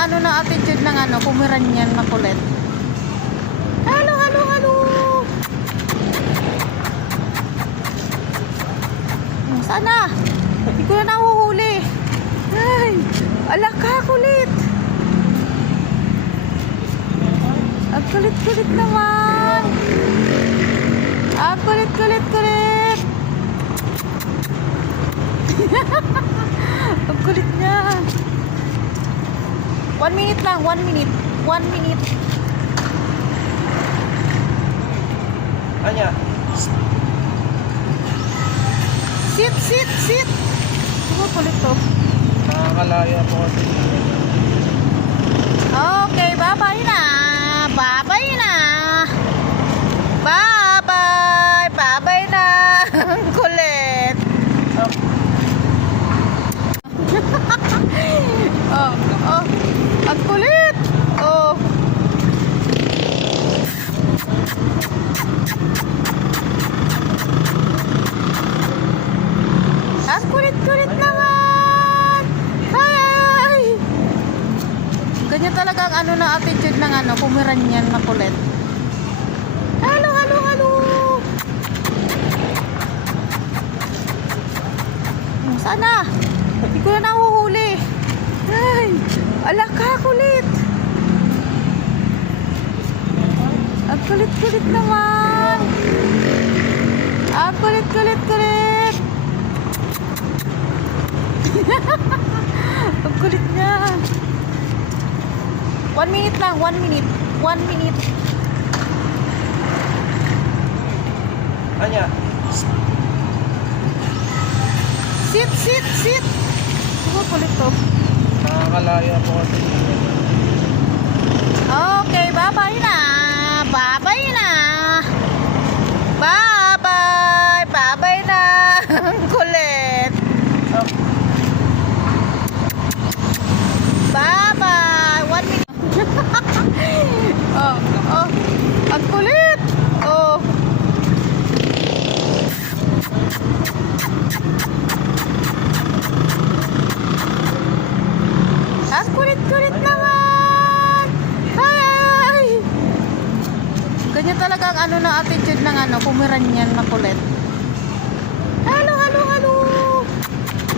ano ng attitude ng ano, Pomeranian na kulit. Halo, halo, halo. Sana. Hindi ko na nahuhuli. Ay, alak ka, kulit. Ang kulit-kulit naman. Ang kulit-kulit-kulit. Ang kulit niya. 1 minute lang, 1 minute. 1 minute. Anya? Sit, sit, sit. Ano kulit to? Nakakalaya po kasi. Okay, bye-bye na. Bye-bye na. Bye-bye. Bye-bye na. Ang kulit. Oh, oh. Ang kulit. Oh. Ang kulit-kulit naman. Ay. Ganyan talaga ang ano na attitude ng ano, Pomeranian na kulit. Halo, halo, halo. Sana. Hindi ko na nahuhuli. Ay, alak ka, kulit. Ang kulit-kulit naman. Ang kulit-kulit-kulit. Ang kulit niya. 1 minute lang, 1 minute. 1 minute. Anya? Sit, sit, sit. Ano kulit to? Nakakalaya po kasi. Okay, bye-bye na. Bye-bye na. Bye-bye. Bye-bye na. Ang kulit. Bye-bye. 1 minute. Oh, oh. Ang kulit. Oh. Ang kulit-kulit naman. Ay. Ganyan talaga ang ano ng attitude ng ano, Pomeranian na kulit.